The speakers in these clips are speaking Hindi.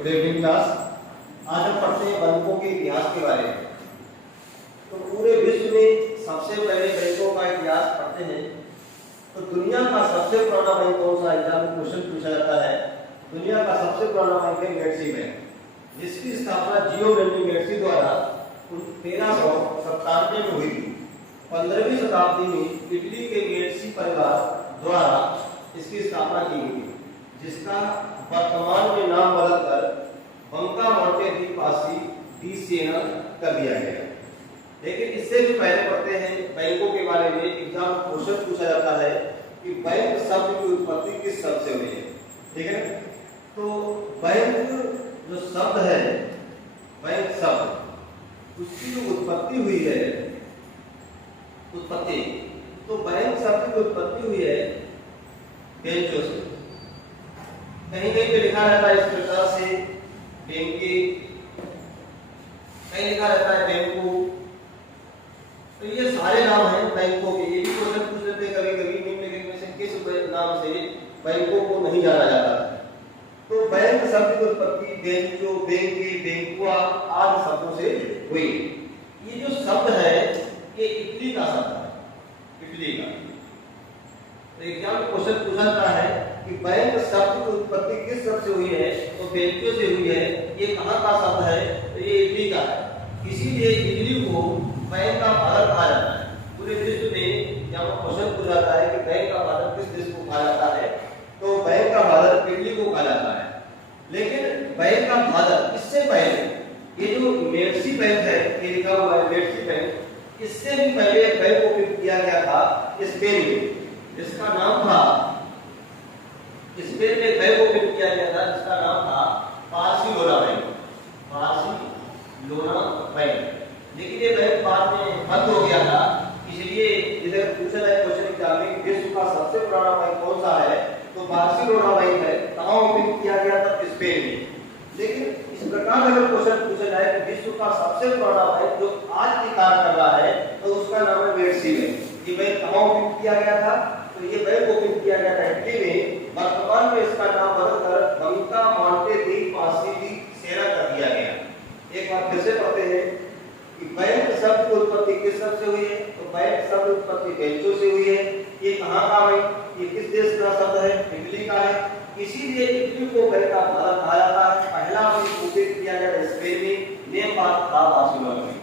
Good evening class. आज हम पढ़ते हैं बैंकों के इतिहास के बारे में। तो पूरे विश्व में सबसे पहले बैंकों का इतिहास पढ़ते हैं। तो दुनिया का सबसे पुराना बैंक कौन सा, एग्जाम में क्वेश्चन पूछा जाता है। दुनिया का सबसे पुराना बैंक है मेड्सी बैंक, जिसकी स्थापना जियो मेड्सी द्वारा 1397 में हुई थी। 15वीं शताब्दी में इटली के मेड्सी परिवार द्वारा इसकी स्थापना की गई थी, जिसका वर्तमान में नाम बदलकर बंका मोंटे दी पासी दी सेना कर दिया गया। लेकिन इससे भी पहले पढ़ते हैं बैंकों के बारे में। एग्जाम क्वेश्चन पूछा जाता है कि बैंक शब्द की उत्पत्ति किस शब्द से हुई है। ठीक है, तो बैंक जो शब्द है, बैंक शब्द, उसकी जो उत्पत्ति हुई है, उत्पत्ति, तो बैंक शब्द की उत्पत्ति हुई है बेंचों से। कहीं कहीं पे लिखा रहता है इस प्रकार से बेंके, कहीं लिखा रहता है बैंको। तो ये सारे नाम हैं बैंकों के। ये भी क्वेश्चन पूछ लेते हैं कभी कभी, निम्नलिखित में से किस नाम से बैंकों को नहीं जाना जाता है। तो बैंक शब्द की उत्पत्ति बेंचो, बेंके, बेंकुआ आदि शब्दों से हुई। ये जो शब्द है ये इटली का शब्द है, इटली का। तो एग्जाम में क्वेश्चन पूछा जाता है कि बैंक शब्द की उत्पत्ति किस शब्द से हुई है, तो बेंकियों से हुई है। ये कहाँ का शब्द है, तो ये इटली का है। इसीलिए इटली को बैंक का फादर कहा जाता है। पूरे विश्व में जब क्वेश्चन पूछा जाता है कि बैंक का फादर किस देश को कहा जाता है, तो बैंक का फादर इटली को कहा जाता है। लेकिन बैंक का फादर इससे पहले ये जो मेड्सी बैंक है, ये लिखा हुआ है मेड्सी बैंक, इससे भी पहले बैंक को किया गया था स्पेन में, जिसका नाम था, स्पेन में बैंक को किया गया था जिसका नाम था बार्सिलोना बैंक, बार्सिलोना बैंक। लेकिन ये बैंक बाद में बंद हो गया था। इसलिए इधर पूछा जाए क्वेश्चन एग्जाम में विश्व का सबसे पुराना बैंक कौन सा है, तो बार्सिलोना बैंक है। कहाँ ओपन किया गया था, स्पेन में। लेकिन इस प्रकार अगर क्वेश्चन पूछा जाए कि विश्व का सबसे पुराना बैंक जो आज भी कार्य कर रहा है, तो उसका नाम है मेड्सी बैंक। ये बैंक कहाँ ओपन किया गया था, तो ये बैंक ओपन किया गया था इटली में। वर्तमान में इसका नाम बदलकर बंका मोंटे दी पासी दी सेना कर दिया गया। एक बार फिर से पढ़ते हैं कि बैंक शब्द की उत्पत्ति किस शब्द से हुई है, तो बैंक शब्द की उत्पत्ति बेंचो से हुई है। ये कहाँ का है, ये किस देश का शब्द है, इटली का है। इसीलिए इटली को बैंक का फादर कहा जाता है। पहला बैंक ओपन किया गया था स्पेन में, नेम बात था बार्सिलोना में।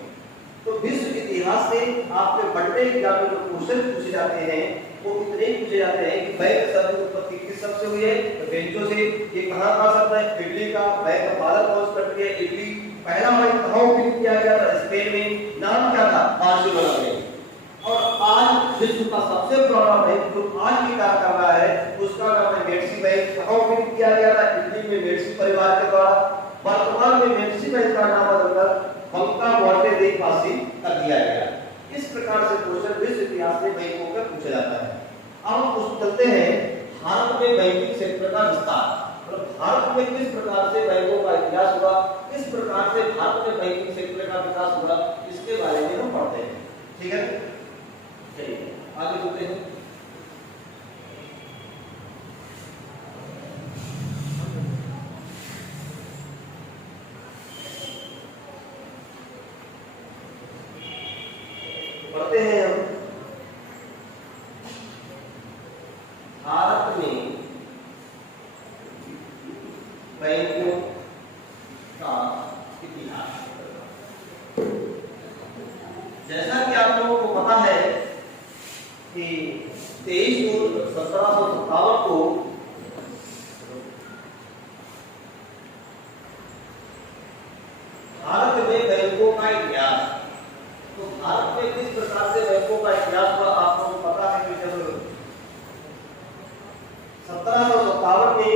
तो विश्व इतिहास से आपके बड़े एग्जाम में जो क्वेश्चन पूछे जाते हैं वो इतने ही पूछे जाते हैं कि बैंक शब्द की उत्पत्ति किस शब्द से हुई है, तो बेंचो से। ये कहाँ का शब्द है, इटली का। बैंक का फादर कौन सा कंट्री है, इटली। पहला बैंक कहाँ ओपन किया गया था, स्पेन में। नाम क्या था, बार्सिलोना बैंक। और आज विश्व का सबसे पुराना बैंक जो आज भी कार्य कर रहा है, उसका नाम है मेड्सी बैंक। कहाँ ओपन किया गया था, इटली में, मेड्सी परिवार के द्वारा। वर्तमान में मेड्सी बैंक का नाम बदलकर बंका मोंटे दी पासी कर दिया गया। इस प्रकार से क्वेश्चन विश्व इतिहास में बैंकों का पूछा जाता है। अब हम चलते हैं भारत में बैंकिंग सेक्टर का विस्तार। मतलब भारत में किस प्रकार से बैंकों का इतिहास हुआ, किस प्रकार से भारत में बैंकिंग सेक्टर का विकास हुआ, इसके बारे में हम पढ़ते हैं। ठीक है, चलिए आगे बढ़ते हैं। पढ़ते हैं हम भारत में बैंकों का इतिहास। जैसा कि आप लोगों को पता है कि 23 जून 1757 को भारत में बैंकों का इतिहास। तो भारत में किस प्रकार से बैंकों का इतिहास हुआ आप लोगों को पता है कि जब 1757 में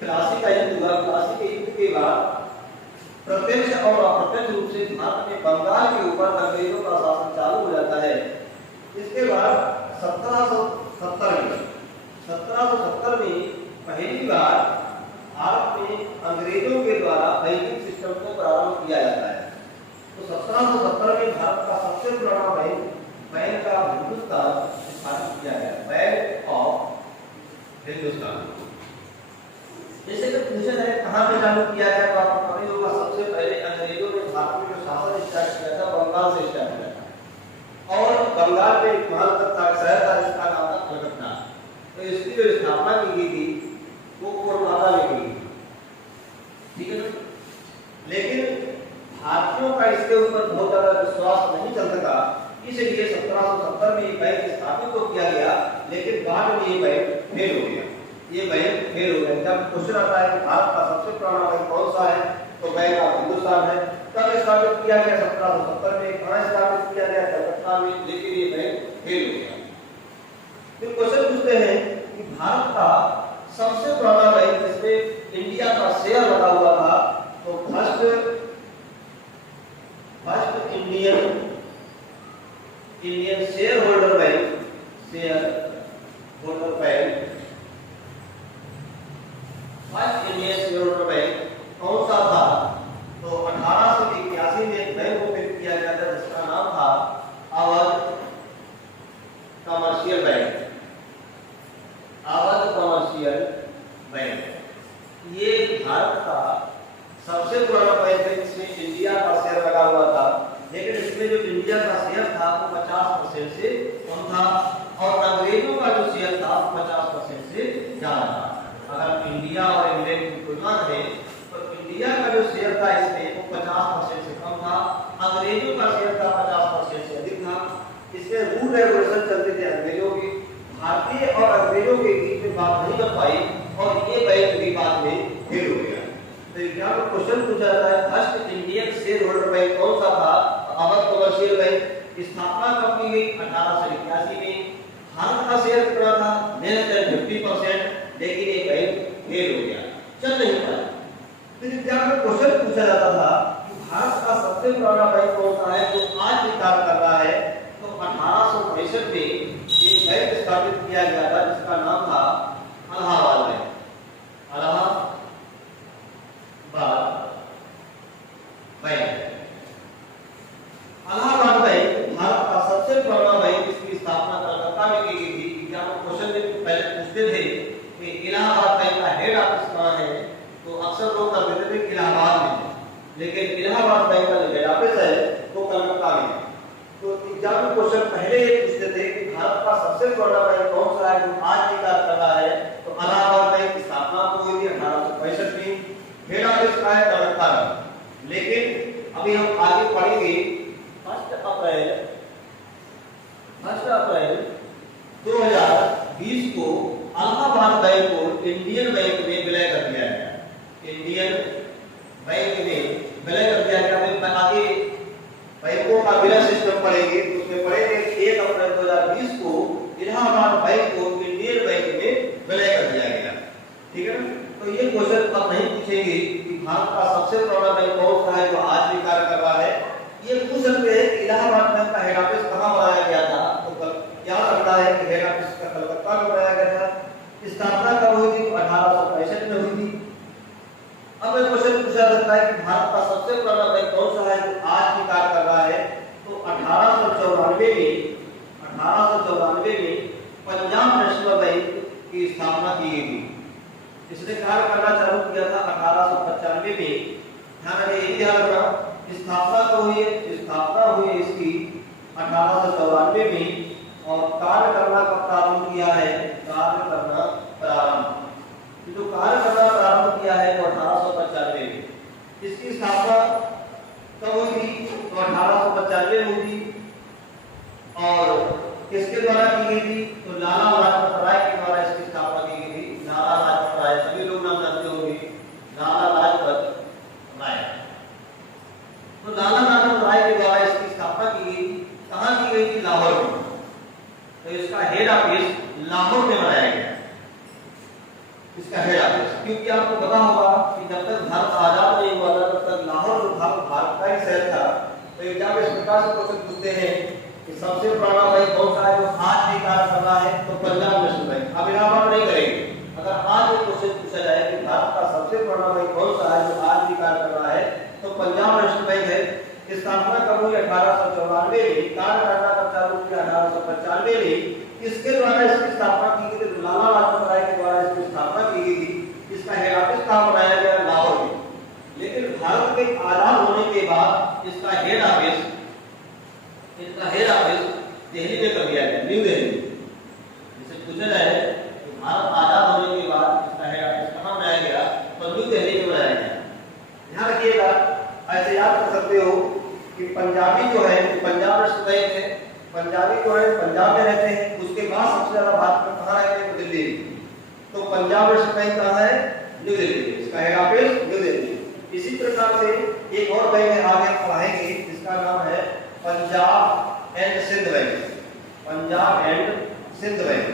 प्लासी का युद्ध हुआ। प्लासी के युद्ध के बाद प्रत्यक्ष और अप्रत्यक्ष रूप से भारत में बंगाल के ऊपर अंग्रेजों का शासन चालू हो जाता है। इसके बाद 1770 में पहली बार भारत में अंग्रेजों के द्वारा बैंकिंग सिस्टम को प्रारंभ किया जाता है। तो 1770 में भारत का सबसे पुराना बैंक ऑफ हिंदुस्तान स्थापित किया गया, बैंक ऑफ हिंदुस्तान। जैसे कि पूछा जाए कहाँ कहाँ पे चालू किया गया? तो आपको पता ही होगा, सबसे पहले अंग्रेजों ने भारत में जो शासन स्टार्ट किया था बंगाल से स्टार्ट किया था, और बंगाल में एक महल था, शहर था जिसका नाम था कलकत्ता। तो इसकी जो स्थापना की गई थी वो कोलकाता में की गई, ठीक है ना। लेकिन भारतीयों का इसके ऊपर बहुत ज्यादा विश्वास नहीं चल सका, इसलिए 1770 में ये बैंक स्थापित तो किया गया, लेकिन बाद में ये बैंक फेल हो गया। ये बैंक फेल हो गया। जब क्वेश्चन आता है कि भारत का सबसे पुराना बैंक कौन सा है, तो बैंक ऑफ हिंदुस्तान है। कब स्थापित किया गया? 1770 में। कहाँ स्थापित किया गया? कलकत्ता में। लेकिन ये बैंक फेल हो गया। फिर क्वेश्चन पूछते हैं कि भारत का सबसे पुराना बैंक जिसमें इंडिया का शेयर लगा हुआ था, तो first Indian share holder bank, share holder bank, first Indian share holder bank कौन सा था? तो 1881 में एक बैंक ओपन किया गया था जिसका नाम था Awadh commercial bank. Awadh commercial bank ये भारत का सबसे पुराना बैंक है जिसमें इंडिया का शेयर लगा हुआ था, लेकिन इसमें जो इंडिया का शेयर था वो 50% से कम था, और अंग्रेजों का जो शेयर था वो 50% से ज्यादा था। अगर इंडिया और इंग्लैंड की तुलना करें तो इंडिया का जो शेयर था इसमें वो 50% से कम था, अंग्रेजों का शेयर था 50% से अधिक था। इसमें रूल रेगुलेशन चलते थे अंग्रेजों की, भारतीय और अंग्रेजों के बीच में बात नहीं बन पाई, और ये बैंक भी बाद में फेल हो गया। तो एग्जाम में क्वेश्चन पूछा जाता है first Indian share holder bank कौन सा था? Awadh commercial bank. स्थापना कब की गई? 1881 में। भारत का शेयर कितना था? लेस देन 50%, लेकिन ये बैंक फेल हो गया, चल नहीं पाया। फिर एग्जाम में क्वेश्चन पूछा जाता था कि भारत का सबसे पुराना बैंक कौन सा है जो आज भी कार्य कर रहा है? तो 1865 में एक बैंक स्थापित किया गया था जिसका नाम था Allahabad bank. Allahabad bank. Allahabad bank Bharat का सबसे पुराना बैंक, इसकी स्थापना कलकत्ता में की गई थी। एग्जाम में क्वेश्चन में पहले पूछते थे कि इलाहाबाद बैंक का हेड ऑफिस कहाँ है, तो अक्सर लोग कर देते थे इलाहाबाद में, लेकिन इलाहाबाद बैंक का जो हेड ऑफिस है वो कलकत्ता में है। तो एग्जाम में क्वेश्चन पहले ये पूछते थे कि भारत का सबसे पुराना बैंक कौन सा है जो आज भी कार्य कर रहा है? तो अलाहाबाद बैंक की स्थापना तो हुई थी 1865 में, हेड ऑफिस कहाँ है? कलकत्ता में। लेकिन अभी हम आगे पढ़ेंगे 1 अप्रैल 2020 को अलाहाबाद बैंक को इंडियन बैंक में विलय कर दिया गया। इंडियन बैंक में विलय कर दिया गया। फिर आगे बैंकों का विलय सिस्टम पढ़ेंगे, तो उसमें पढ़ेंगे 1 अप्रैल 2020 को इलाहाबाद बैंक को इंडियन बैंक में विलय कर दिया गया, ठीक है ना। तो ये क्वेश्चन अब नहीं पूछेंगे कि भारत का सबसे पुराना बैंक कौन सा है जो आज भी कार्य कर रहा है। ये पूछ सकते हैं कि इलाहाबाद बैंक का हेड ऑफिस कहाँ बनाया गया था, तो क्या लगता है कि हेड ऑफिस का कलकत्ता में बनाया गया था। स्थापना कब हुई थी? तो 1865 में हुई थी। अब एक क्वेश्चन पूछा जाता है कि भारत का सबसे पुराना बैंक कौन सा है जो आज भी कार्य कर रहा है? तो 1894 में पंजाब नेशनल बैंक की स्थापना की गई थी। इसने कार्य करना चालू किया था 1895 में। ध्यान रखिए, ये ध्यान रखना, स्थापना तो हुई है, स्थापना हुई है इसकी 1894 में, और कार्य करना कब प्रारंभ किया है? कार्य करना प्रारंभ, जो कार्य करना प्रारंभ किया है वो 1895 में। इसकी स्थापना कब हुई थी? तो 1895 में हुई थी, और किसके द्वारा की गई थी? तो लाला लाजपत राय के द्वारा इसकी स्थापना की गई थी। लाला लाजपत राय, सभी लोग नाम जानते होंगे, लाला लाजपत राय। तो लाला लाजपत राय के द्वारा इसकी स्थापना की गई। कहाँ की गई थी? लाहौर में। तो इसका हेड ऑफिस लाहौर में बनाया गया, इसका हेड ऑफिस। क्योंकि आपको पता होगा कि जब तक भारत आजाद नहीं हुआ था तब तक लाहौर जो भारत का ही शहर था। तो एग्जाम इस प्रकार से क्वेश्चन पूछते हैं कि सबसे पुराना बैंक कौन सा है जो आज भी कार्य कर रहा है? तो पंजाब नेशनल बैंक। अब इलाहाबाद नहीं करेंगे। अगर आज एक क्वेश्चन पूछा जाए कि भारत का सबसे पुराना बैंक कौन सा है जो आज भी कार्य कर रहा है, तो पंजाब नेशनल बैंक है। स्थापना कब हुई? 1894 में। कार्य करना कब चालू किया? 1895 में। किसके द्वारा इसकी स्थापना की गई थी? लाला लाजपत राय के द्वारा इसकी स्थापना की गई थी। इसका हेड ऑफिस कहाँ बनाया गया? लाहौर। पूछा जाए तो भारत आजाद होने के बाद इसका हेड ऑफिस कहाँ बनाया गया, तो न्यू दिल्ली में बनाया गया। ध्यान रखिएगा, ऐसे याद कर सकते हो कि पंजाबी जो है, पंजाब नेशनल बैंक है, पंजाबी जो है पंजाब में रहते हैं, उसके बाद सबसे ज्यादा भारत में कहाँ रहते हैं, तो दिल्ली। तो पंजाब नेशनल बैंक कहाँ है, न्यू दिल्ली, इसका हेड ऑफिस न्यू दिल्ली। इसी प्रकार से एक और बैंक है, आगे पढ़ाएंगे, जिसका नाम है Punjab and Sind Bank, Punjab and Sind Bank.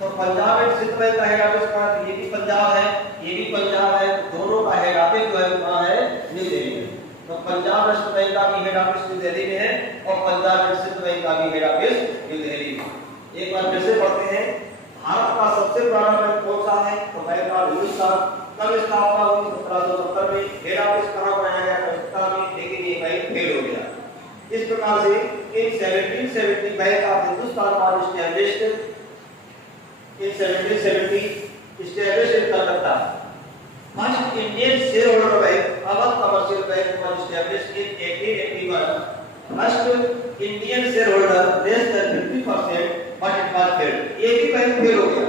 तो पंजाब एंड सिंध बैंक का हेड ऑफिस कहाँ है, ये भी पंजाब है, ये भी पंजाब है, दोनों का हेड ऑफिस जो है कहाँ है, न्यू दिल्ली में। तो पंजाब नेशनल बैंक का भी हेड ऑफिस न्यू दिल्ली में है और पंजाब एंड सिंध बैंक का भी हेड ऑफिस न्यू दिल्ली में। एक बार फिर से पढ़ते हैं, भारत का सबसे पुराना बैंक कौन सा है, तो बैंक ऑफ हिंदुस्तान। कब स्थापना हुई, 1770 में। हेड ऑफिस कहाँ बनाया गया, कलकत्ता में, लेकिन ये बैंक फेल हो गया। इस प्रकार से इन 1770 bank of Hindustan was established in 1770 established in Calcutta. First Indian shareholder bank, Awadh Commercial Bank was established in 1881. First Indian shareholder less than 50%, but it was failed. ये भी बैंक फेल हो गया।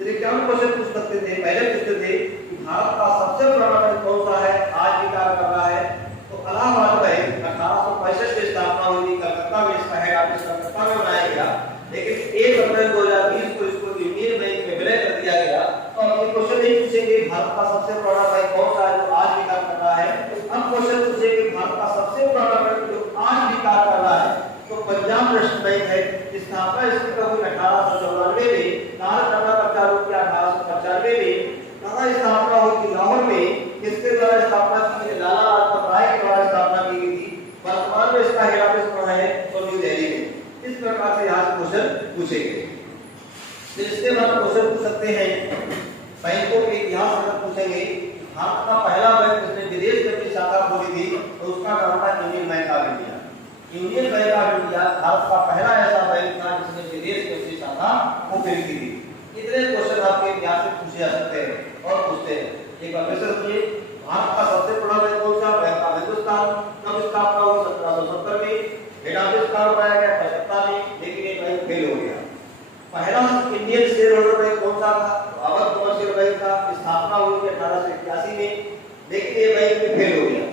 यदि क्या क्वेश्चन पूछ सकते थे, पहले पूछते थे कि भारत का सबसे पुराना बैंक कौन सा है, आज भी कार्य कर रहा है, तो इलाहाबाद बैंक 1865 में स्थापना हुई थी, कलकत्ता में इसका हेड ऑफिस कलकत्ता में बनाया गया, लेकिन 1 अप्रैल 2020 को इसको यूनियन बैंक में विलय कर दिया गया। तो अब ये क्वेश्चन नहीं पूछेंगे भारत का सबसे पुराना बैंक कौन सा है जो आज भी कार्य कर रहा है, अब क्वेश्चन पूछेंगे भारत का सबसे पुराना बैंक जो आज भी कार्य कर रहा है, तो पंजाब नेशनल बैंक है। स्थापना इसकी कब 1894 में, कार्य करना कब चालू किया 1895 में। कहाँ स्थापना हुई थी, लाहौर में। किसके द्वारा स्थापना की गई, लाला लाजपत राय के द्वारा स्थापना की गई थी। वर्तमान में इसका हेड ऑफिस कहाँ है, तो न्यू दिल्ली में। इस प्रकार से यहाँ से क्वेश्चन पूछेंगे। फिर इसके बाद क्वेश्चन पूछ सकते हैं बैंकों के इतिहास अगर पूछेंगे, भारत का पहला बैंक जिसने विदेश में अपनी शाखा खोली थी, तो उसका नाम था union bank of India. Union bank of India Bharat का पहला ऐसा बैंक था जिसने विदेश में अपनी शाखा खोली थी। इतने क्वेश्चन आपके इतिहास से पूछे जा सकते हैं और पूछते हैं। एक बार फिर से सुनिए, भारत का सबसे बड़ा बैंक कौन सा, बैंक ऑफ हिंदुस्तान। कब स्थापना हुई, 1770 में। हेड ऑफिस कहाँ बनाया गया, कलकत्ता में, लेकिन ये बैंक फेल हो गया। पहला इंडियन शेयर होल्डर बैंक कौन सा था, तो अवध कमर्शियल बैंक था। स्थापना हुई थी 1881 में, लेकिन ये बैंक में फेल हो गया।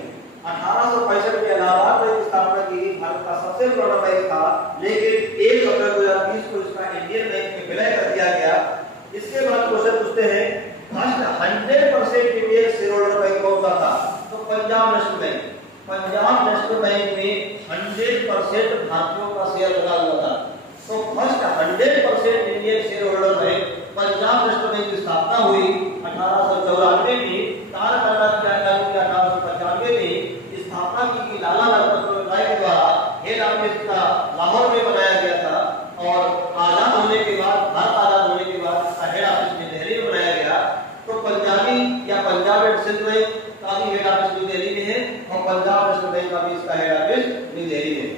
1865 में इलाहाबाद बैंक की स्थापना की, भारत का सबसे पुराना बैंक था, लेकिन 1 अप्रैल 2020 को इसका इंडियन बैंक में विलय कर दिया गया। इसके बाद क्वेश्चन पूछते हैं, first 100% Indian share holder bank कौन सा था, तो Punjab national bank. Punjab national bank में 100% भारतीयों का शेयर लगा हुआ था। तो first 100% Indian share holder bank Punjab national bank की स्थापना हुई 1894 में। कार्य करना क्या चालू किया 1895 में। स्थापना की गई लाला लाजपत राय के द्वारा। हेड ऑफिस का लाहौर में बनाया गया था और आजाद होने के बाद, भारत आजाद होने के बाद इसका हेड ऑफिस न्यू दिल्ली में बनाया गया। तो पंजाबी या पंजाब एंड सिंध बैंक का भी हेड ऑफिस न्यू दिल्ली में है और पंजाब नेशनल बैंक का भी इसका हेड ऑफिस न्यू दिल्ली में।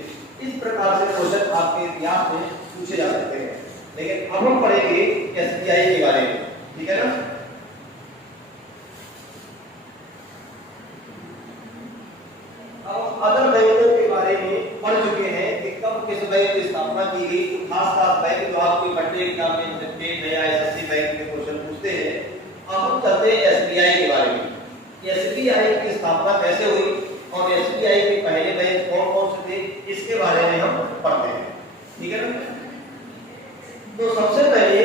इस प्रकार से क्वेश्चन आपके इतिहास में पूछे जा सकते हैं। लेकिन अब हम पढ़ेंगे एसबीआई के बारे में, ठीक है ना। अब अदर बैंकों के बारे में पढ़ चुके हैं कि कब किस बैंक की स्थापना की गई। खास बैंक जो आपके बड़े एग्जाम में स्टेट है या एसएससी बैंक के क्वेश्चन पूछते हैं। अब हम चलते हैं एसबीआई के बारे में। एसबीआई की स्थापना कैसे हुई और एसबीआई के पहले बैंक कौन कौन से थे, इसके बारे में हम पढ़ते हैं, ठीक है ना। तो सबसे पहले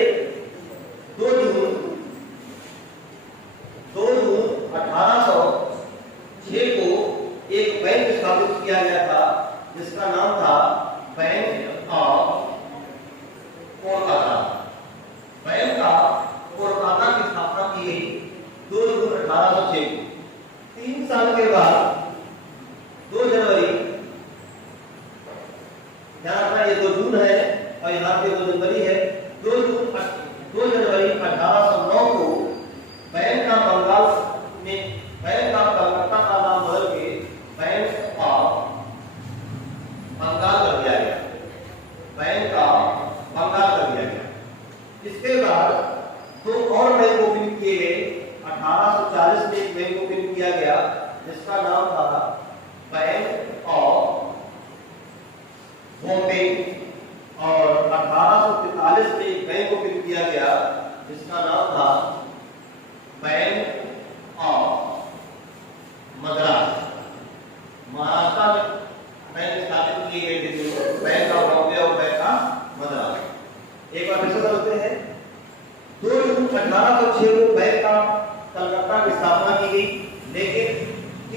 2 जून 1806 को एक बैंक स्थापित किया गया था जिसका नाम था bank of Kolkata. Bank of Kolkata की स्थापना की गई 2 जून 1806 को। 3 साल के बाद 2 जनवरी, ध्यान रखना ये 2 जून है और यहाँ पे 2 जनवरी है। 2 जनवरी 1809 को बैंक ऑफ बंगाल में, बैंक ऑफ कलकत्ता का नाम बदल के बैंक ऑफ बंगाल कर दिया गया। बैंक ऑफ बंगाल कर दिया गया। इसके बाद 2 और बैंक ओपन किए गए। 1840 में एक बैंक ओपन किया गया जिसका नाम था बैंक ऑफ बॉम्बे और 1843 में एक बैंक ओपन किया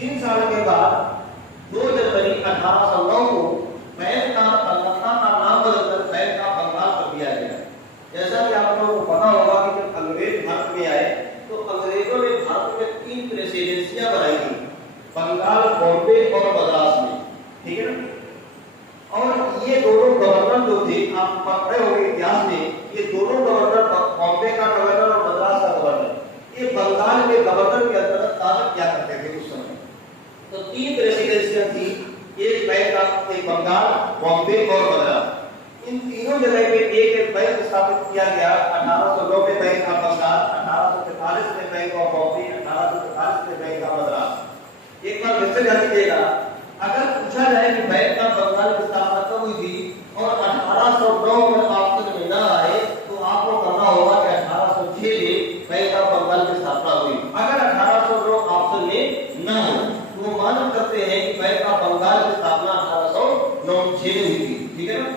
3 साल के बाद 2 जनवरी 1809 को बैंक का कलकत्ता का नाम बदलकर बैंक का बंगाल कर दिया गया। जैसा कि आप लोगों को पता होगा कि जब अंग्रेज भारत में आए तो अंग्रेजों ने भारत में 3 प्रेसिडेंसियां बनाई थी, बंगाल, बॉम्बे और मद्रास में, ठीक है ना। और ये दोनों गवर्नर जो थे, आप पढ़े होंगे इतिहास में, ये दोनों गवर्नर, बॉम्बे का गवर्नर और मद्रास का गवर्नर, ये बंगाल के गवर्नर के अंतर्गत कार्य किया करते थे उस समय। तो 3 प्रेसिडेंसियां थी, एक बैंक का, एक बंगाल, बॉम्बे और मद्रास। इन तीनों जगह पे एक एक बैंक स्थापित किया गया। 1809 में बैंक का बंगाल, 1843 में बैंक ऑफ बॉम्बे, 1843 में बैंक का मद्रास। एक बार फिर से ध्यान दीजिएगा, अगर पूछा जाए कि बैंक का बंगाल की स्थापना कब हुई थी और 1809 में ऑप्शन में ना आए तो आपको करना होगा कि 1806 में बैंक ऑफ बंगाल की स्थापना हुई। अगर 1809 ऑप्शन में ना हो तो मान करते हैं कि बैंक ऑफ बंगाल की स्थापना 1806 में हुई थी, ठीक है ना।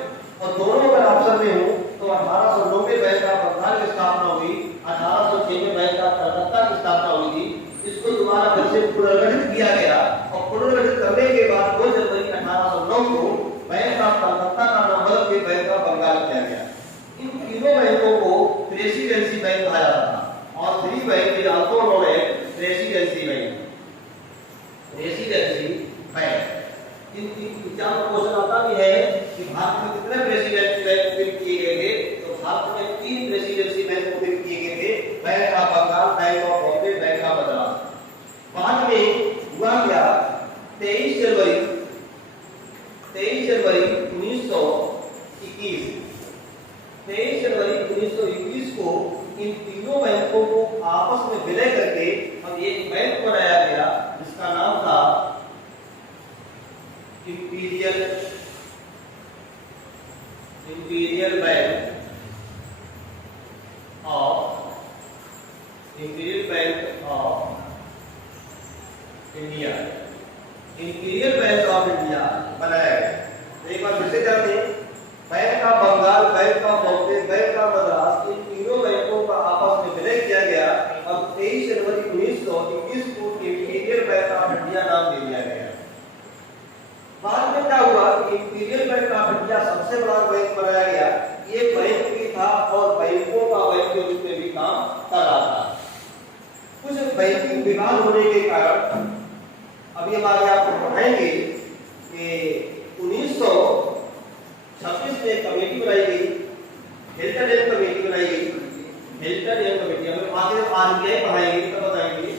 और दोनों अगर ऑप्शन में हो तो 1809 में बैंक ऑफ बंगाल की स्थापना हुई, 1806 में बैंक ऑफ कलकत्ता की स्थापना हुई थी। इसको दोबारा फिर से पुनर्गठित किया गया और पुनर्गठित करने के बाद 2 जनवरी 1809 को बैंक ऑफ कलकत्ता का नाम बदल के बैंक ऑफ बंगाल किया गया। इन तीनों बैंकों को प्रेसिडेंसी बैंक कहा जाता था और 3 bank is also known as presidency bank. Presidency bank इन एग्जाम में क्वेश्चन आता भी है कि भारत में कितने प्रेसिडेंसी बैंक फिर किए गए थे, तो भारत में 3 प्रेसिडेंसी बैंक फिर किए गए थे, Bank of Bengal, Bank of Bombay, Bank of Madras. बाद में हुआ क्या, 23 जनवरी 1921 23 जनवरी 1921 को इन तीनों बैंकों को आपस में विलय करके अब एक बैंक बनाया गया जिसका नाम था Imperial Bank of India. Imperial Bank of India बनाया गया। तो एक बार फिर से जानते हैं, Bank of Bengal, Bank of Bombay, Bank of Madras, इन तीनों बैंकों का आपस में विलय किया गया और 23 जनवरी 1921 को इंपीरियल बैंक ऑफ इंडिया नाम दे दिया गया। बाद में क्या हुआ कि इंपीरियल बैंक ऑफ इंडिया सबसे बड़ा बैंक बनाया गया। ये बैंक भी था और बैंकों का बैंक के रूप में भी काम कर रहा था। कुछ बैंकिंग विवाद होने के कारण अभी हम आगे आपको पढ़ाएंगे कि 1926 में कमेटी बनाई गई, हिल्टन एंड कमेटी बनाई गई। हिल्टन एंड कमेटी हम आगे आरबीआई पढ़ाएंगे तब बताएंगे।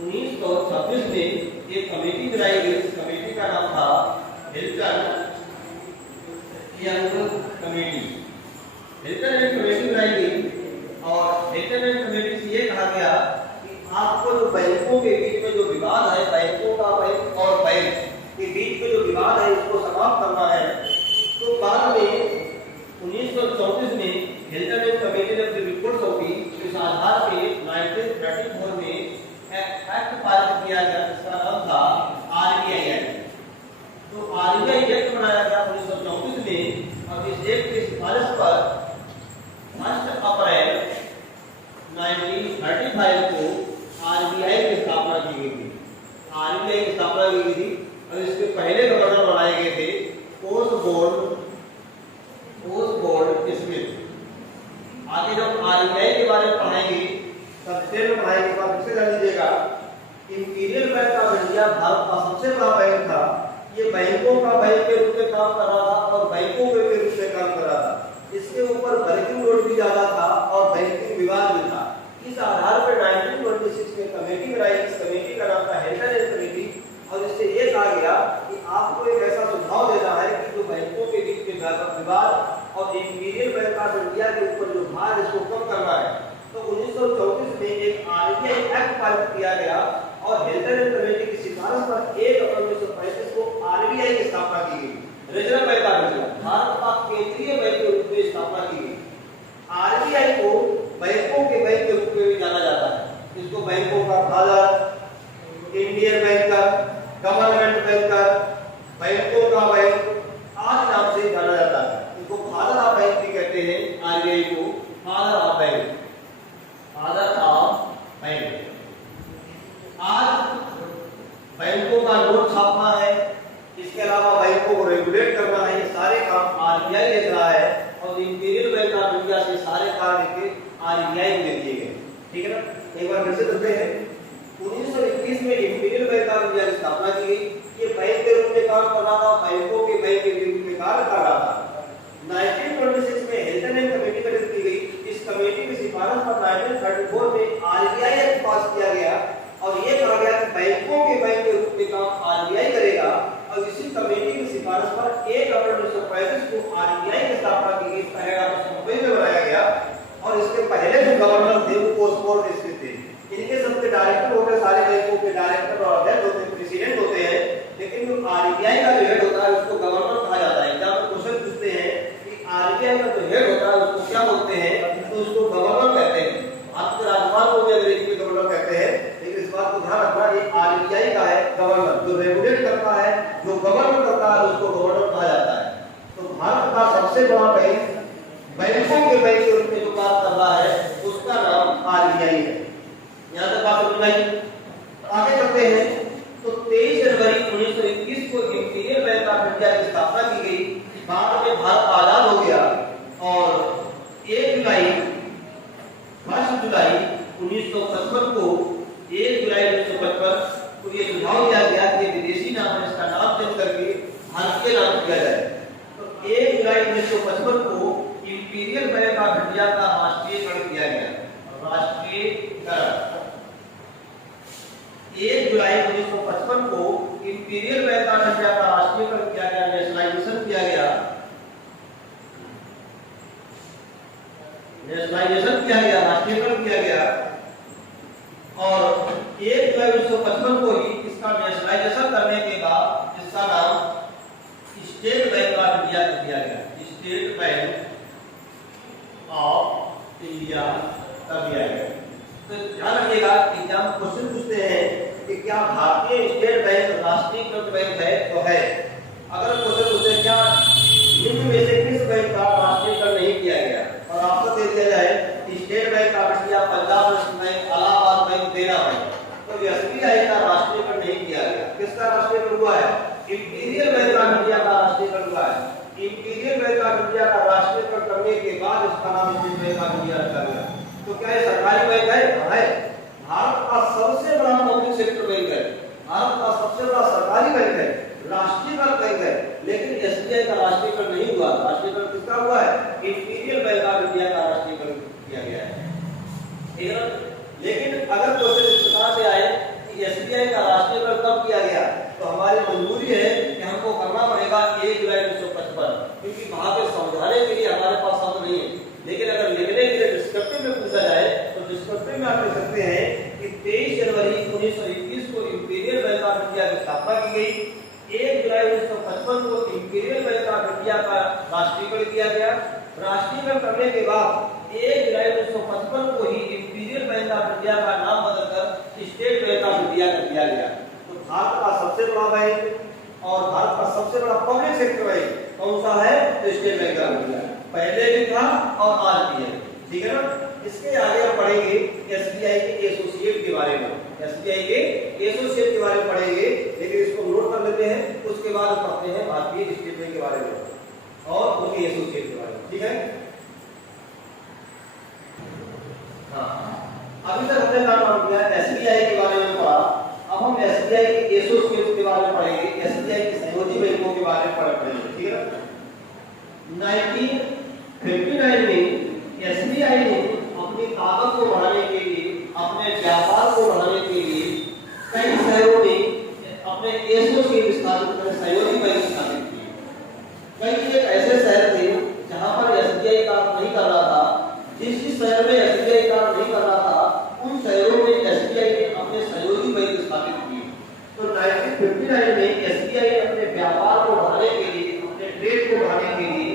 1926 में एक कमेटी बनाई गई, इस कमेटी का नाम था Hilton and committee. Hilton and committee बनाई गई और हिल्टन एंड कमेटी से ये कहा गया आपको जो बैंकों के बीच में जो विवाद है, बैंकों का बैंक और बैंक के बीच में जो विवाद है इसको समाप्त करना है। तो बाद में 1934 में हिल्टन एंड कमेटी ने अपनी रिपोर्ट सौंपी। इस आधार पे 1934 में एक्ट पारित किया गया जिसका नाम था आरबीआई एक्ट। तो आरबीआई एक्ट बनाया गया 1934 में और इस एक्ट की सिफारिश पर 1 अप्रैल 1935 को आरबीआई की स्थापना की गई थी। आरबीआई की स्थापना की गई थी और इसके पहले गवर्नर बनाए गए थे ओसबोर्न स्मिथ। आगे जब आरबीआई के बारे में पढ़ाएंगे तब फिर पढ़ाएंगे तो फिर से जान लीजिएगा। Imperial Bank of India Bharat का सबसे बड़ा बैंक था। ये बैंकों का बैंक के रूप में काम कर रहा था और बैंकों के रूप में काम कर रहा था। इसके ऊपर वर्किंग लोड भी ज्यादा था और बैंकिंग विवाद भी था। इस आधार पर 1926 में कमेटी बनाई। इस कमेटी का नाम था हिल्टन एंड कमेटी और इससे ये कहा गया कि आपको एक ऐसा सुझाव देना है कि जो बैंकों के बीच में विवाद और इंपीरियल बैंक ऑफ इंडिया के ऊपर जो भार इसको कम करना है। तो 1934 में एक आरबीआई एक्ट पारित किया गया और हिल्टन एंड कमेटी की सिफारिश पर 1 अप्रैल 1935 को आरबीआई की स्थापना की गई। Reserve bank of India Bharat का केंद्रीय बैंक के रूप में स्थापना की गई। आरबीआई को बैंकों के बैंक के रूप में भी जाना जाता है। इसको बैंकों का father, Indian banker, government banker, बैंकों का बैंक आदि नाम से जाना जाता है। इसको फादर ऑफ बैंक भी कहते हैं। आरबीआई को फादर ऑफ बैंक। RBI को दे दिए गए। ठीक है ना, एक बार फिर से देखते हैं। 1921 में इंपीरियल बैंक ऑफ इंडिया की स्थापना की गई। ये बैंक के रूप में काम कर रहा था, बैंकों के बैंक के रूप में कार्य कर रहा था। 1926 में हिल्टन एंड कमेटी गठित की गई। इस कमेटी की सिफारिश पर 1934 में RBI एक्ट पास किया गया और ये कहा गया कि बैंकों के बैंक के रूप में काम RBI करेगा। और इसी कमेटी की सिफारिश पर 1 अप्रैल 1935 को RBI की स्थापना की गई। इसका हेड ऑफिस मुंबई में बनाया गया और इसके पहले जो गवर्नर थे वो पोस्टपोर्ट स्थित थे। इनके सबके डायरेक्टर होते हैं, सारे बैंकों के डायरेक्टर और अध्यक्ष होते हैं, प्रेसिडेंट होते हैं। लेकिन जो RBI का जो हेड होता है उसको गवर्नर कहा जाता है। जब क्वेश्चन पूछते हैं कि RBI का जो हेड होता है उसको क्या बोलते हैं, तो उसको गवर्नर कहते हैं। आप राज्यपाल को भी अंग्रेजी में गवर्नर कहते हैं, लेकिन इस बात को ध्यान रखना ये RBI का है गवर्नर, जो रेगुलेट करता है, जो गवर्नर करता है उसको गवर्नर कहा जाता है। तो भारत का सबसे बड़ा बैंक बैंकों के बैंक के रूप में जो काम कर रहा है उसका नाम RBI है। यहाँ तक बात समझ आई। आगे बढ़ते हैं। तो 23 जनवरी 1921 को इंपीरियल बैंक ऑफ इंडिया की स्थापना की गई। बाद में भारत आजाद हो गया और 1 जुलाई 1955 को 1 जुलाई 1955 को ये सुझाव दिया गया कि विदेशी नाम है, इसका नाम चेंज करके भारतीय नाम किया जाए। तो 1 जुलाई 1955 को इंपीरियल बैंक ऑफ इंडिया का राष्ट्रीयकरण किया गया। राष्ट्रीयकरण 1 जुलाई 1955 को इंपीरियल बैंक ऑफ इंडिया का राष्ट्रीयकरण किया गया, नेशनलाइजेशन किया गया। नेशनलाइजेशन किया गया, राष्ट्रीयकरण किया गया और 1 जुलाई 1955 को ही इसका नेशनलाइजेशन करने के बाद इसका नाम स्टेट बैंक ऑफ इंडिया कर दिया गया। स्टेट बैंक ऑफ इंडिया कर दिया गया। तो ध्यान रखिएगा कि जब हम क्वेश्चन पूछते हैं कि क्या भारतीय स्टेट बैंक राष्ट्रीयकृत बैंक है, तो है। अगर क्वेश्चन पूछे क्या निम्न में से किस बैंक का राष्ट्रीयकरण नहीं किया गया और आपको दे दिया जाए state Bank of India, Punjab national bank, Allahabad bank, देना बैंक, तो SBI का राष्ट्रीयकरण नहीं किया गया। किसका राष्ट्रीयकरण हुआ है? इंपीरियल बैंक ऑफ इंडिया का राष्ट्रीयकरण हुआ है। इंपीरियल बैंक ऑफ इंडिया का राष्ट्रीयकरण करने के बाद इसका नाम स्टेट बैंक ऑफ इंडिया रखा गया। तो क्या ये सरकारी बैंक है? है। भारत का सबसे बड़ा पब्लिक सेक्टर बैंक है, भारत का सबसे बड़ा सरकारी बैंक है, राष्ट्रीयकृत बैंक है। लेकिन SBI का राष्ट्रीयकरण नहीं हुआ। राष्ट्रीयकरण किसका हुआ है? इंपीरियल बैंक ऑफ इंडिया का राष्ट्रीयकरण किया गया है। ठीक है। लेकिन अगर क्वेश्चन इस प्रकार से आए कि SBI का राष्ट्रीयकरण कब किया गया, तो हमारी मजबूरी है कि हमको करना पड़ेगा 1 जुलाई 1955, क्योंकि वहां पे समझाने के लिए हमारे पास शब्द नहीं है। लेकिन अगर लिखने के लिए डिस्क्रिप्टिव में पूछा जाए तो डिस्क्रिप्टिव में आप लिख सकते हैं कि 23 जनवरी 1921 को इंपीरियल बैंक ऑफ इंडिया की स्थापना की गई। 1 जुलाई 1955 को इंपीरियल बैंक ऑफ इंडिया का राष्ट्रीयकरण किया गया। राष्ट्रीयकरण करने के बाद 1 जुलाई 1955 को ही इंपीरियल बैंक ऑफ इंडिया का नाम बदलकर स्टेट बैंक ऑफ इंडिया कर दिया गया। तो भारत का सबसे बड़ा बैंक और भारत का सबसे बड़ा पब्लिक सेक्टर बैंक कौन सा है? तो स्टेट बैंक ऑफ इंडिया। पहले भी था और आज भी है। ठीक है ना। इसके आगे हम पढ़ेंगे SBI के एसोसिएट के बारे में। SBI के एसोसिएट के बारे में पढ़ेंगे, लेकिन इसको नोट कर लेते हैं। उसके बाद पढ़ते हैं भारतीय स्टेट बैंक के बारे में और उनके एसोसिएट के बारे में। ठीक है। हाँ, अभी तक हमने नाम किया SBI के बारे में पढ़ा। अब हम SBI के एसोसिएट के बारे में पढ़ेंगे, SBI के सहयोगी बैंकों के बारे में पढ़ेंगे। ठीक है ना। 1959 में SBI ने अपनी ताकत को बढ़ाने के लिए, अपने व्यापार को बढ़ाने के लिए कई शहरों में अपने एसोसिएट स्थापित कर सहयोगी बैंक स्थापित किए। कई एक ऐसे शहर थे जहां पर SBI काम नहीं कर रहा था। जिस शहर में SBI काम नहीं कर रहा था उन शहरों में SBI ने अपने सहयोगी बैंक स्थापित किए। तो 1959 में SBI ने अपने व्यापार को बढ़ाने के लिए, अपने ट्रेड को बढ़ाने के लिए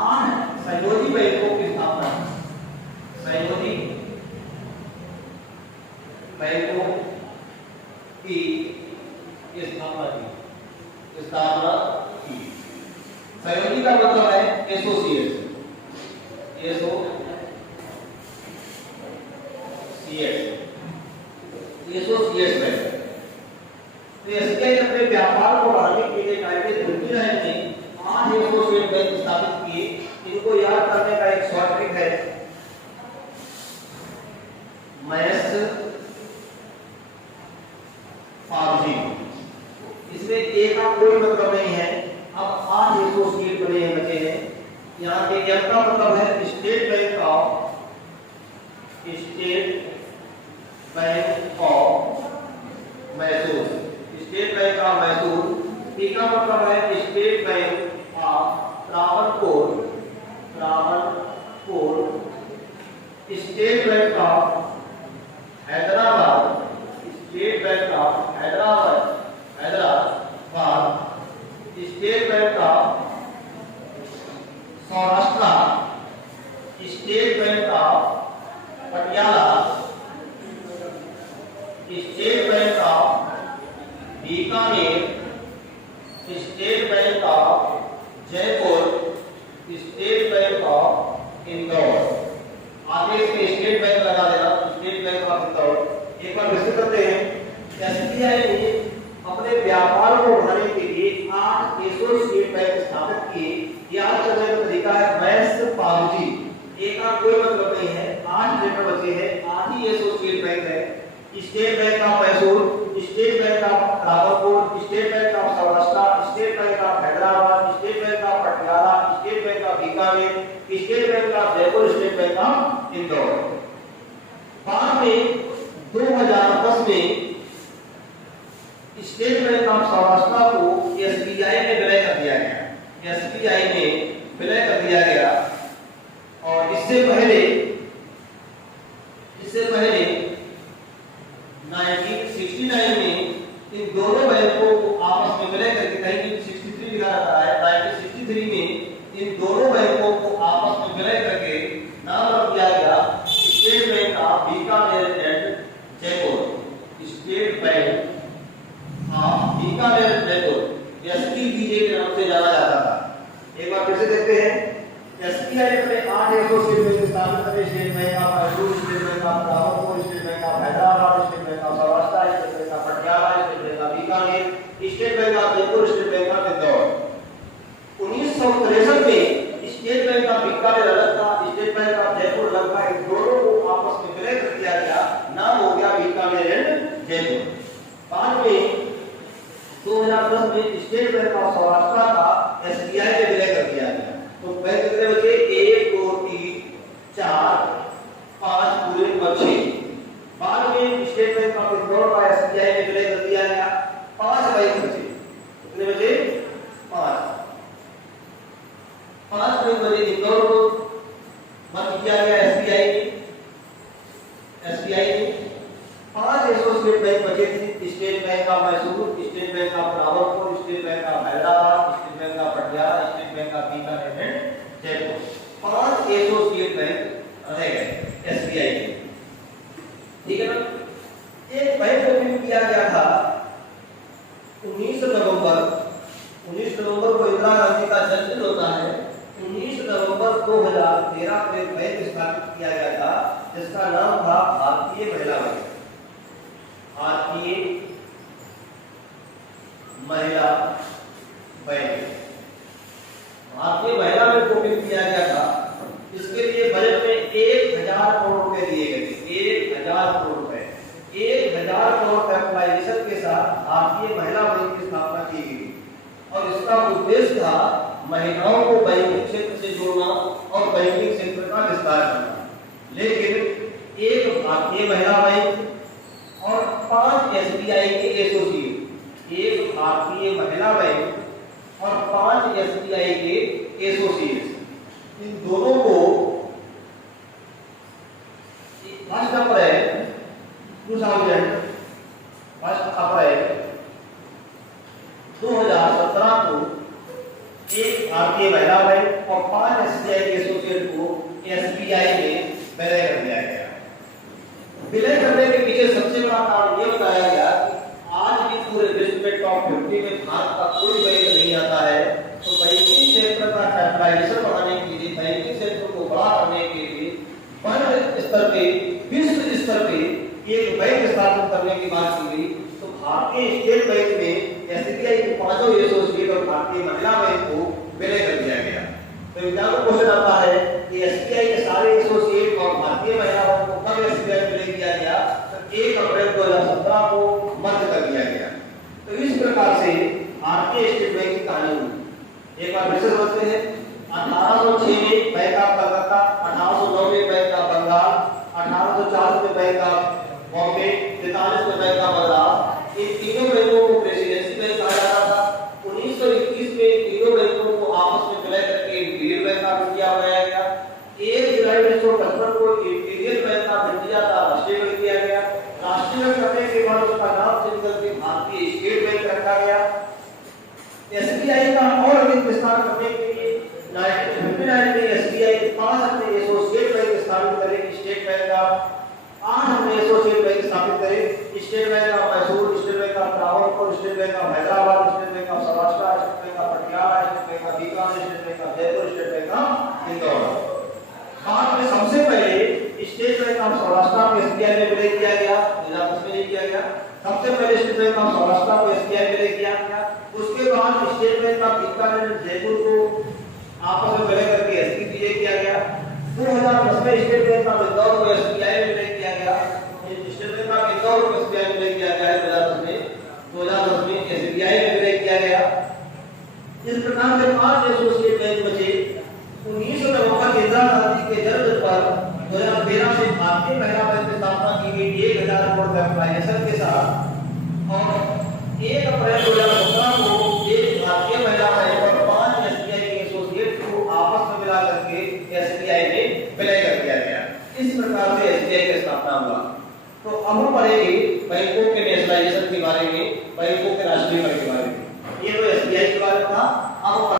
8 सहयोगी बैंकों की स्थापना की। सहयोगी बैंकों की स्थापना की। सहयोगी का मतलब है एसोसिएट। Associate bank. तो SBI ने अपने व्यापार को बढ़ाने के लिए 1959 में 8 एसोसिएट बैंक स्थापित किए। इनको याद करने का एक शॉर्ट ट्रिक है। मैस पावजी। इसमें ए का कोई मतलब नहीं है। अब 8 एसोसिएट बने हैं, बचे हैं। यहाँ पे एम का मतलब है state Bank of Mysore, state Bank of Mysore. P का मतलब है state Bank of Travancore, state Bank of Hyderabad, state Bank of Hyderabad, state Bank of Saurashtra, state Bank of Patiala, state Bank of Bikaner, state Bank of Jaipur, State Bank of Indore. आगे इसमें स्टेट बैंक लगा देना, स्टेट बैंक ऑफ इंदौर। एक बार विस्तृत करते हैं। एसबीआई ने अपने व्यापार को बढ़ाने के लिए 8 एसोसिएट बैंक स्थापित किए। याद करने का तरीका है मैस पावजी। एक का कोई मतलब नहीं है, 8 लेटर बचे हैं, 8 ही एसोसिएट बैंक है। State Bank of Mysore, state Bank of Travancore, state Bank of Saurashtra, state Bank of Hyderabad, state Bank of Patiala, state Bank of Bikaner, state Bank of Jaipur, State Bank of Indore. बाद में 2010 में स्टेट बैंक ऑफ सौराष्ट्र को एसबीआई में विलय कर दिया गया, एसबीआई में विलय कर दिया गया। और इससे पहले 1969 में इन दोनों बैंकों को आपस में विलय करके, कहीं 63 लिखा रहता है, 1963 में इन दोनों बैंकों को आपस में विलय करके नाम रख दिया गया State Bank of Bikaner and Jaipur, State Bank of Bikaner Jaipur, SBBJ के नाम से जाना जाता था। एक बार फिर से देखते हैं। एसबीआई ने 8 एसोसिएट बैंक स्थापित करे, state Bank of Mysore, state Bank of Travancore, state Bank of Hyderabad, state Bank of Saurashtra, state Bank of Patiala, state Bank of Bikaner, state Bank of Jaipur, State Bank of Indore. 1963 में स्टेट बैंक ऑफ बीकानेर अलग था, स्टेट बैंक ऑफ जयपुर अलग था। इन दोनों को आपस में विलय कर दिया गया, नाम हो गया बीकानेर एंड जयपुर। बाद में 2010 में स्टेट बैंक ऑफ सौराष्ट्र का एसबीआई में विलय कर दिया गया। तो बैंक कितने बचे? 1 2 3 4 5 पूरे 6। बाद में स्टेट बैंक ऑफ इंदौर का एसबीआई में विलय कर दिया गया। 5 बैंक बचे। कितने बचे? 5 बैंक बचे। इंदौर को मर्ज किया गया एसबीआई में। 5 एसोसिएट बैंक बचे थे। State Bank of Mysore, state Bank of Travancore, state Bank of Hyderabad, state Bank of Patiala, state Bank of Bikaner and Jaipur. 5 associate bank रह गए एसबीआई के। ठीक है ना। एक बैंक ओपन किया गया था 19 नवंबर को इंदिरा गांधी का जन्मदिन होता है। 19 नवंबर 2013 को एक बैंक स्थापित किया गया था जिसका नाम था भारतीय महिला बैंक। भारतीय महिला बैंक, भारतीय महिला बैंक को ओपन किया गया था। इसके लिए बजट में 1000 करोड़ रुपए दिए गए थे। 1000 करोड़ रुपए, 1000 करोड़ कैपिटलाइजेशन के साथ भारतीय महिला बैंक की स्थापना की गई। और इसका उद्देश्य था महिलाओं को बैंकिंग क्षेत्र से जोड़ना और बैंकिंग क्षेत्र का विस्तार करना। लेकिन एक भारतीय महिला बैंक और 5 एसबीआई के एसोसिएट, एक भारतीय महिला बैंक और 5 एसबीआई के एसोसिएट, इन दोनों को 1 अप्रैल 2017 को एक भारतीय महिला बैंक और 5 एसबीआई के एसोसिएट को एसबीआई में विलय कर दिया गया। विलय करने के पीछे सबसे बड़ा कारण यह बताया गया कि आज भी पूरे विश्व में टॉप 50 में भारत का कोई बैंक नहीं आता है। तो बैंकिंग क्षेत्र का कैपिटलाइजेशन बढ़ाने के लिए, बैंकिंग क्षेत्र को बड़ा करने के लिए वर्ल्ड स्तर पे, विश्व स्तर पे एक बैंक स्थापित करने की बात की गई। तो भारतीय स्टेट बैंक में एसबीआई के 5 एसोसिएट और भारतीय महिला बैंक को विलय कर दिया गया। तो एग्जाम में क्वेश्चन आता है एसबीआई के सारे एसोसिएट और भारतीय महिला बैंक को कब एसबीआई विलय किया गया? तो 1 अप्रैल 2017 को बंद कर दिया गया। तो इस प्रकार से भारतीय स्टेट बैंक की कहानी हुई। एक बार फिर से समझते हैं। 1806 में बैंक ऑफ कलकत्ता, 1809 में बैंक ऑफ बंगाल, 1840 में बैंक ऑफ बॉम्बे, 43 में बैंक ऑफ मद्रास। इन तीनों बैंकों को प्रेसिडेंसी बैंक कहा जाता था। 1921 में तीनों बैंकों को आपस में विलय करके इंपीरियल बैंक ऑफ इंडिया बनाया गया। 1 जुलाई 1955 को इंपीरियल बैंक ऑफ इंडिया का राष्ट्रीय बैंक किया गया। राष्ट्रीय बैंक करने के बाद उसका नाम चेंज करके भारतीय स्टेट बैंक रखा गया। एसबीआई का और अधिक विस्तार करने के लिए 1959 में एसबीआई 5 अपने एसोसिएट बैंक स्थापित करे। स्टेट बैंक ऑफ 8 हमने एसोसिएट बैंक स्थापित करे। State Bank of Mysore, state Bank of Travancore, state Bank of Hyderabad, state Bank of Saurashtra, state Bank of Patiala, state Bank of Bikaner, state Bank of Jaipur, State Bank of Indore. बाद में सबसे पहले स्टेट बैंक ऑफ सौराष्ट्र को एसबीआई में विलय किया गया, 2010 में किया गया। सबसे पहले स्टेट बैंक ऑफ सौराष्ट्र को एसबीआई में विलय किया गया। उसके बाद state Bank of Bikaner, Jaipur को आपस में विलय करके एसबीआई किया गया। 2010 में स्टेट बैंक ऑफ इंदौर को एसबीआई में विलय किया गया। स्टेट बैंक ऑफ इंदौर को एसबीआई में विलय किया गया है 2010 में एसबीआई में विलय किया गया। इस प्रकार से 5 एसोसिएट बैंक बचे। 19 नवंबर इंदिरा गांधी के जन्म पर 2013 से भारतीय महिला बैंक की स्थापना की गई 1000 करोड़ कैपिटलाइजेशन के साथ। और 1 अप्रैल 2017 को एक भारतीय महिला बैंक और 5 एसबीआई के एसोसिएट को आपस में मिला करके एसबीआई में विलय कर दिया गया। इस प्रकार से एसबीआई की स्थापना हुआ। तो अब हम पढ़ेंगे बैंकों के नेशनलाइजेशन के बारे में, बैंकों के राष्ट्रीयकरण के बारे में। ये तो एसबीआई के बारे में था। अब